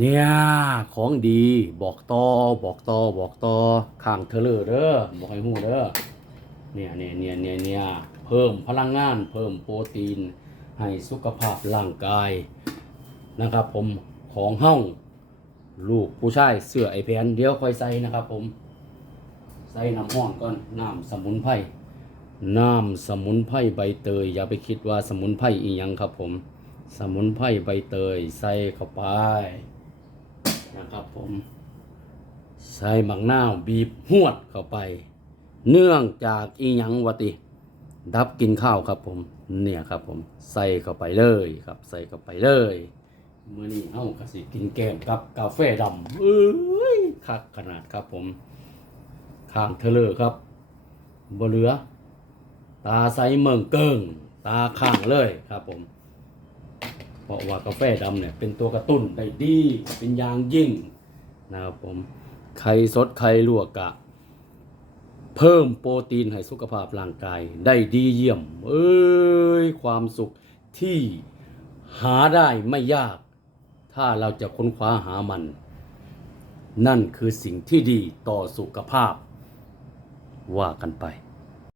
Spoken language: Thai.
เนี่ยของดีบอกต่อบอกต่อบอกต่อข้างเธอเลยเด้อบอกให้หูเด้อเนี่ยเนี่ยเนี่ยเนี่ยเนี่ยเพิ่มพลังงาน เพิ่มโปรตีน ให้สุขภาพร่างกายนะครับผมของเฮ้าลูกผู้ชายเสื้อไอแพนเดี๋ยวค่อยใส่นะครับผม ใส่น้ำห้อนก่อนน้ำสมุนไพรน้ำสมุนไพรใบเตยอย่าไปคิดว่าสมุนไพรอีหยังครับผม สมุนไพรใบเตยใส่เข้าไป นะครับผม ใส่หมักน้าวบีบหวดเข้าไป เนื่องจากอีหยังวะติ ดับกินข้าวครับผม เนี่ยครับผม ใส่เข้าไปเลยครับ ใส่เข้าไปเลยมื้อนี้เฮาก็สิกินแกงกับกาแฟดำเอ้ยคักขนาดครับผม ข้างเทเลอร์ครับบ่เหลือ ตาใสเมืองเกิง ตาข้างเลยครับผม เพราะว่ากาแฟดำเนี่ยเป็นตัวกระตุ้นได้ดีเป็นยางยิ่งนะครับผมไข่สดไข่ลวกกะ เพิ่มโปรตีนให้สุขภาพร่างกายได้ดีเยี่ยม เอ้ยความสุขที่หาได้ไม่ยาก ถ้าเราจะค้นคว้าหามัน นั่นคือสิ่งที่ดีต่อสุขภาพ ว่ากันไป